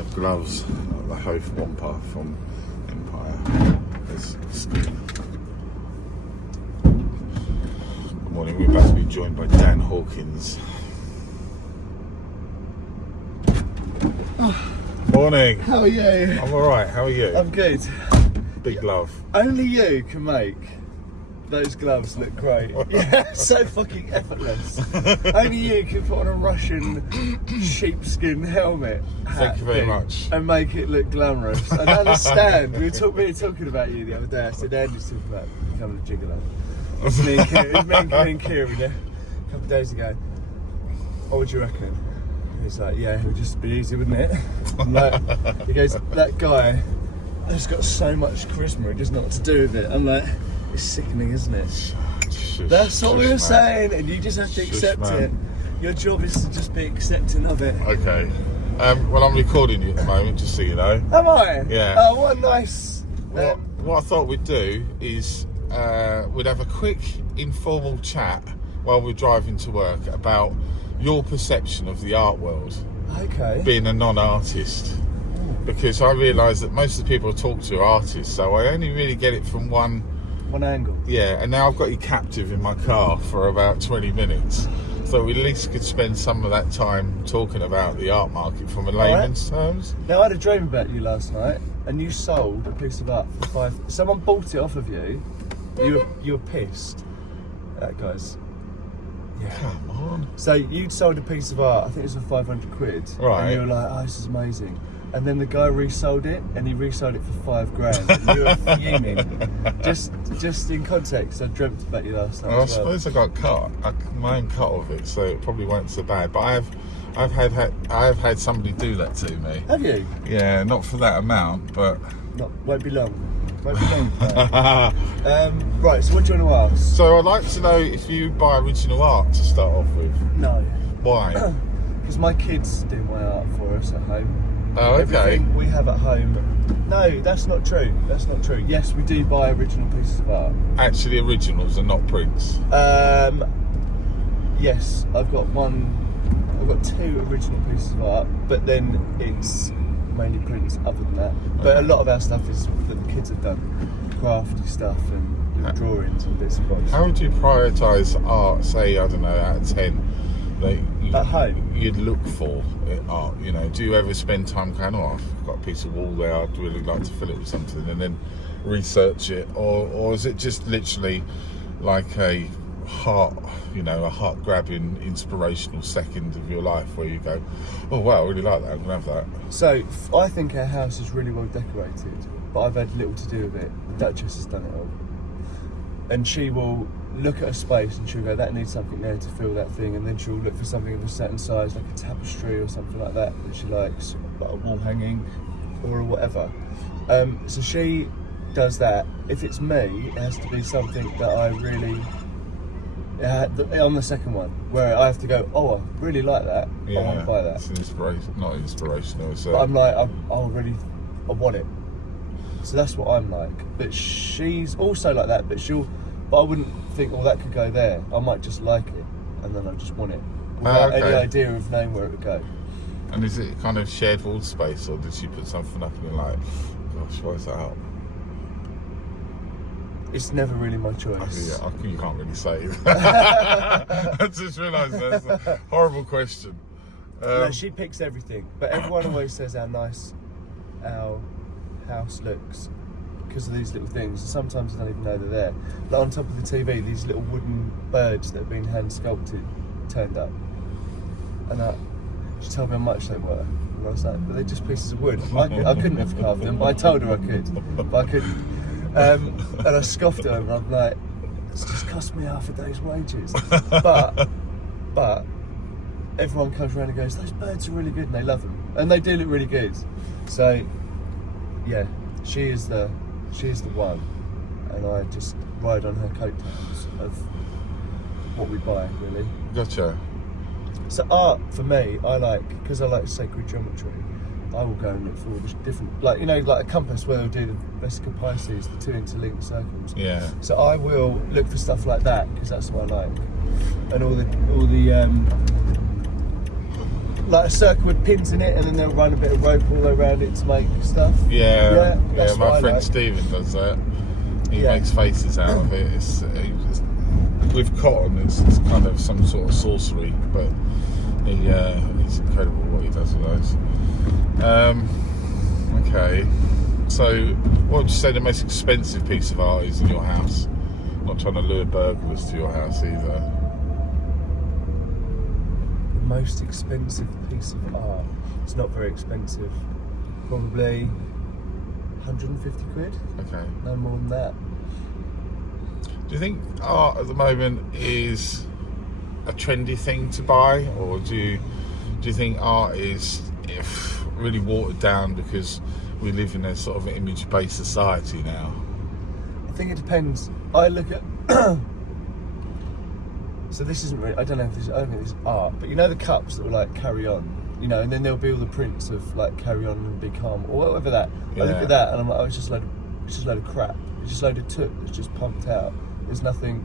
have gloves, the Hof Wampa from Empire. It's skin. Good morning, we're about to be joined by Dan Hawkins. Morning. How are you? I'm alright, how are you? I'm good. Big love. Only you can make those gloves look great. Yeah, so fucking effortless. Only you can put on a Russian sheepskin helmet. Thank you very much. And make it look glamorous. I don't understand. We were talking about you the other day. I said, Andy's talking about becoming a gigolo. It was me and Kieran, yeah, a couple of days ago. What would you reckon? He's like, yeah, it would just be easy, wouldn't it? I'm like, he goes, that guy has got so much charisma, he doesn't know what to do with it. I'm like, it's sickening, isn't it? That's what we were saying, and you just have to accept it. Your job is to just be accepting of it. Okay. Well, I'm recording you at the moment, just so you know. Am I? Yeah. Oh, what a nice... What I thought we'd do is we'd have a quick informal chat while we're driving to work about your perception of the art world. Okay. Being a non-artist. Because I realise that most of the people I talk to are artists, so I only really get it from one angle. Yeah, and now I've got you captive in my car for about 20 minutes. So we at least could spend some of that time talking about the art market from a layman's terms. Now, I had a dream about you last night, and you sold a piece of art for £5. Someone bought it off of you. You were pissed. That guy's. Yeah. Come on. So you'd sold a piece of art. I think it was for 500 quid. Right. And you were like, "Oh, this is amazing." And then the guy resold it, and he resold it for £5,000. And you were fuming. Just in context, I dreamt about you last night. Well, I suppose I got cut. My own cut of it, so it probably wasn't so bad. But I've had somebody do that to me. Have you? Yeah, not for that amount, but Won't be long. Won't be long. Right. So what do you want to ask? So I'd like to know if you buy original art to start off with. No. Why? Because my kids do my art for us at home. Oh, okay. Everything we have at home. No, that's not true. That's not true. Yes, we do buy original pieces of art. Actually, originals and not prints. Yes, I've got two original pieces of art, but then it's mainly prints other than that. But a lot of our stuff is that the kids have done, crafty stuff and little drawings and bits and bobs. How would you prioritise art, say, I don't know, out of 10? At home? You'd look for art, you know. Do you ever spend time going, oh, I've got a piece of wall there, I'd really like to fill it with something, and then research it? Or is it just literally like a heart-grabbing, inspirational second of your life where you go, oh wow, I really like that, I'm gonna have that? So I think our house is really well decorated, but I've had little to do with it. The Duchess has done it all, and she will look at a space and she'll go, that needs something there to fill that thing, and then she'll look for something of a certain size, like a tapestry or something like that she likes, like a wall hanging or whatever. So she does that. If it's me, it has to be something that I really on the second one, where I have to go, oh, I really like that. Yeah, I want to buy that. It's not inspirational. So. But I'm like, I want it. So that's what I'm like. But she's also like that. But I wouldn't think, oh, that could go there. I might just like it, and then I just want it without any idea of knowing where it would go. And is it kind of shared wall space, or did she put something up and you're like, gosh, why is that up? It's never really my choice. Yeah, you can't really say that. I just realised that's a horrible question. No, she picks everything, but everyone always says how nice our house looks because of these little things. Sometimes I don't even know they're there. Like on top of the TV, these little wooden birds that have been hand sculpted turned up, and she told me how much they were. And I was like, but they're just pieces of wood. I couldn't have carved them, but I told her I could, but I couldn't. And I scoffed at her, and I'm like, it's just cost me half a day's wages. But everyone comes around and goes, those birds are really good, and they love them, and they do look really good. So yeah, she is the one, and I just ride on her coattails of what we buy, really. Gotcha. So art for me, I like, because I like sacred geometry, I will go and look for all the different, like, you know, like a compass where they'll do the Vesica Pisces, the two interlinked circles. Yeah. So I will look for stuff like that because that's what I like, and all the like a circle with pins in it, and then they'll run a bit of rope all around it to make stuff. Yeah. That's what My I friend like. Stephen does that. He makes faces out of it. It's with cotton. It's kind of some sort of sorcery, but it's incredible what he does with those. Okay, so what would you say the most expensive piece of art is in your house? I'm not trying to lure burglars to your house either. The most expensive piece of art. It's not very expensive. Probably 150 quid. Okay. No more than that. Do you think art at the moment is a trendy thing to buy, or do you think art is really watered down because we live in a sort of image-based society now? I think it depends. I look at so this isn't really, I don't think this is art, but you know the cups that were like Carry On, you know, and then there'll be all the prints of like Carry On and Be Calm or whatever that. I look at that and I'm like, oh, it's just a load of crap. It's just a load of took that's just pumped out. There's nothing.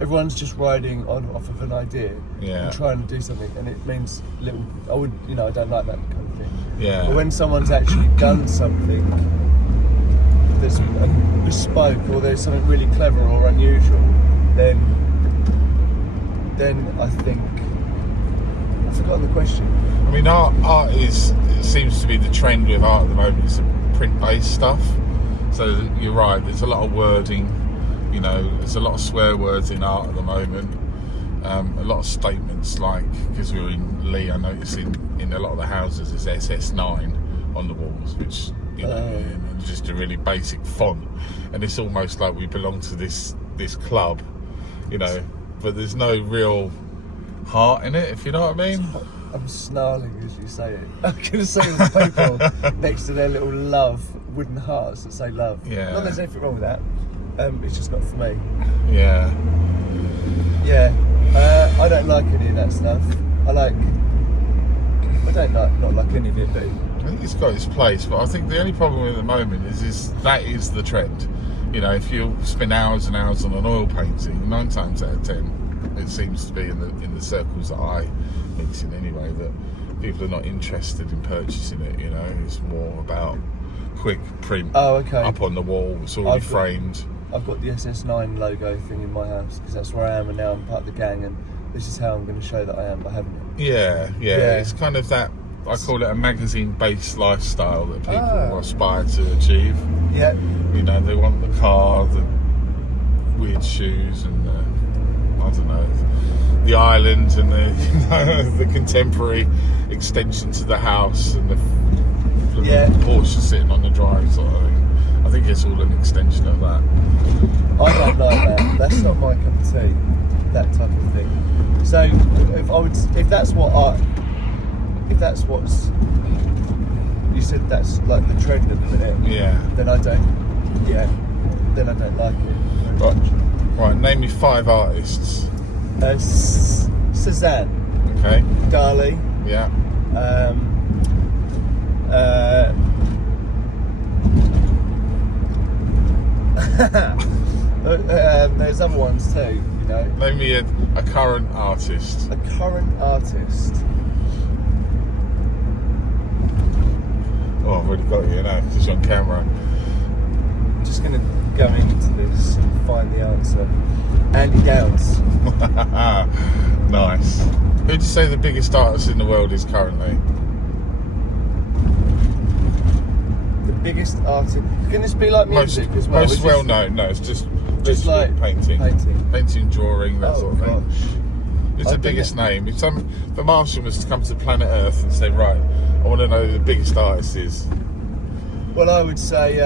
Everyone's just riding off of an idea and trying to do something, and it means little. I don't like that kind of thing. Yeah. But when someone's actually done something that's bespoke, or there's something really clever or unusual, then I think I've forgotten the question. I mean, art it seems to be the trend with art at the moment. It's print-based stuff. So you're right. There's a lot of wording. You know, there's a lot of swear words in art at the moment. A lot of statements like, because we were in Lee, I noticed in a lot of the houses there's SS9 on the walls, which, you know, just a really basic font. And it's almost like we belong to this club, you know, but there's no real heart in it, if you know what I mean. I'm snarling as you say it. I'm going to say the people next to their little love wooden hearts that say love. Yeah. Not there's anything wrong with that. It's just not for me. Yeah. Yeah. I don't like any of that stuff. I don't not like any of it, but I think it's got its place, but I think the only problem at the moment is that is the trend. You know, if you spend hours and hours on an oil painting, 9 times out of 10, it seems to be in the circles that I mix in anyway, that people are not interested in purchasing it. You know, it's more about quick print up on the wall. It's already framed. I've got the SS9 logo thing in my house because that's where I am, and now I'm part of the gang, and this is how I'm going to show that I am by having it. Yeah. It's kind of that, I call it a magazine-based lifestyle that people aspire to achieve. Yeah. You know, they want the car, the weird shoes, and I don't know, the island, and the contemporary extension to the house, and the Porsche sitting on the drive sort of thing. I think it's all an extension of that. I don't like that. That's not my cup of tea. That type of thing. So if that's what's, you said that's like the trend at the minute. Yeah. Then I don't like it. Right. Name me 5 artists. Cezanne. Okay. Dali. Yeah. There's other ones too, you know. Name me a current artist. A current artist. Oh, I've already got you now, just on camera. I'm just going to go into this and find the answer. Andy Downs. Nice. Who'd you say the biggest artist in the world is currently? The biggest artist. Can this be like music as well? Most well known. No, it's just like painting, drawing, that sort of thing. Gosh. It's the biggest name. If the Martian was to come to planet Earth and say, right, I want to know who the biggest artist is. Well, I would say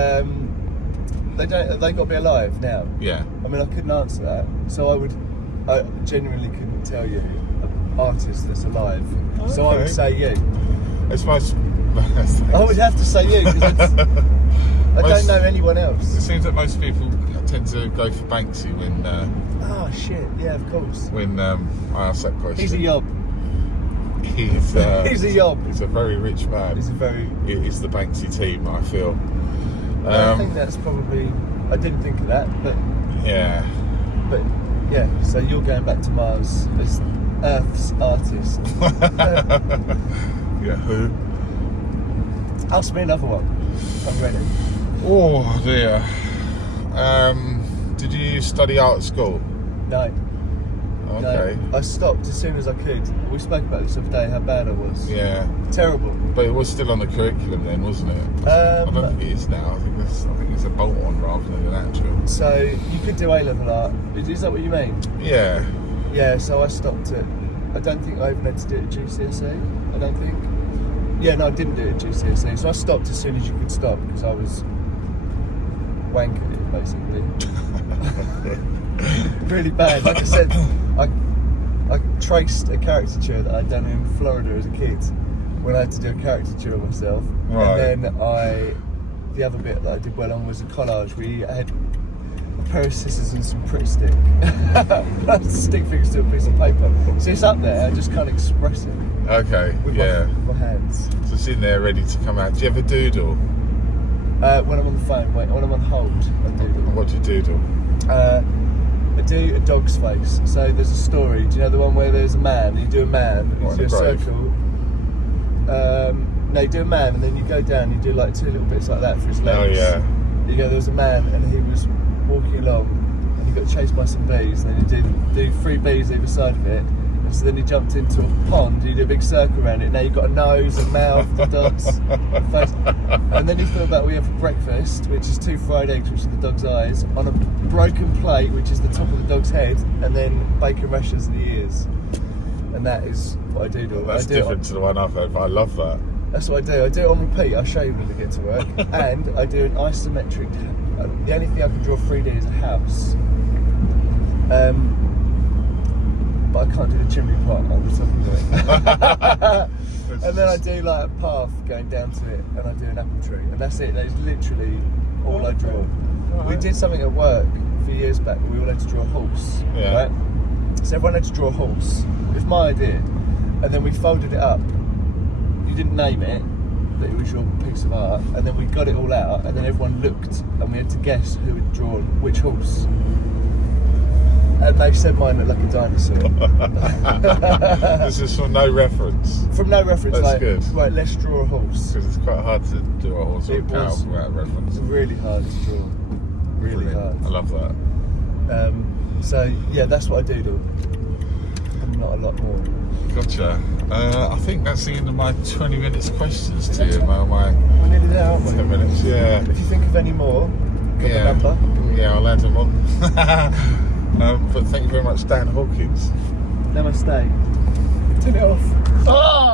they got to be alive now. Yeah. I mean, I couldn't answer that, so I genuinely couldn't tell you an artist that's alive. Okay. So I would say you. It's most. I would have to say you because I don't know anyone else. It seems that most people tend to go for Banksy when. Oh shit! Yeah, of course. When I ask that question. He's a yob. He's a yob. He's a very rich man. It's the Banksy team, I feel. I think that's probably. I didn't think of that, but yeah. But yeah, so you're going back to Mars as Earth's artist. Yeah, who? Ask me another one. I'm ready. Oh dear. Did you study art at school? No. Okay. No, I stopped as soon as I could. We spoke about this the other day, how bad I was. Yeah. Terrible. But it was still on the curriculum then, wasn't it? I don't think it is now. I think it's a bolt on rather than an actual. So you could do A-level art. Is that what you mean? Yeah. Yeah, so I stopped it. I don't think I even had to do it at GCSE. I don't think. Yeah, no, I didn't do it at GCSE. So I stopped as soon as you could stop because I was wank at it, basically. Really bad. Like I said, I traced a caricature that I'd done in Florida as a kid when I had to do a caricature of myself. Right. And then the other bit that I did well on was a collage. We had a pair of scissors and some Pritt stick. I stick figures to a piece of paper. So it's up there, I just can't express it. Okay. With Yeah. my hands. So it's in there ready to come out. Do you ever doodle? When I'm on the phone, when I'm on hold, I doodle. What do you doodle? I do a dog's face. So there's a story. Do you know the one where there's a man? You do a man, What, you do a in a grave? circle. No, you do a man, and then you go down. You do like two little bits like that for his legs. Oh yeah. You go. There was a man, and he was walking along, and he got chased by some bees. And then you do 3 bees either side of it. And so then he jumped into a pond. You do a big circle around it. Now you've got a nose, a mouth, the dog's face. And then you feel about we have breakfast, which is 2 fried eggs, which are the dog's eyes, on a broken plate, which is the top of the dog's head, and then bacon rashers in the ears. And that is what I do. That's different to the one I've heard, but I love that. That's what I do. I do it on repeat. I'll show you when we get to work. And I do an isometric. The only thing I can draw 3D is a house. But I can't do the chimney pot on the top of it. And then I do like a path going down to it, and I do an apple tree, and that's it. That is literally all I draw. We did something at work a few years back where we all had to draw a horse. Yeah. Right? So everyone had to draw a horse. It was my idea, and then we folded it up. You didn't name it, but it was your piece of art, and then we got it all out, and then everyone looked, and we had to guess who had drawn which horse. And they said mine looked like a dinosaur. This is from no reference. From no reference. That's like, good. Right, let's draw a horse. Because it's quite hard to do a horse or a It cow was. without reference. It's really hard to draw. Really Brilliant. hard. I love that. So yeah, that's what I do. And not a lot more. Gotcha. I think that's the end of my 20 minutes questions to you. My We're nearly there, aren't we? 10 minutes, yeah. If you think of any more, got Yeah. the number. Yeah, I'll add them on. But thank you very much, Dan Hawkins. Namaste. Turn it off. Oh!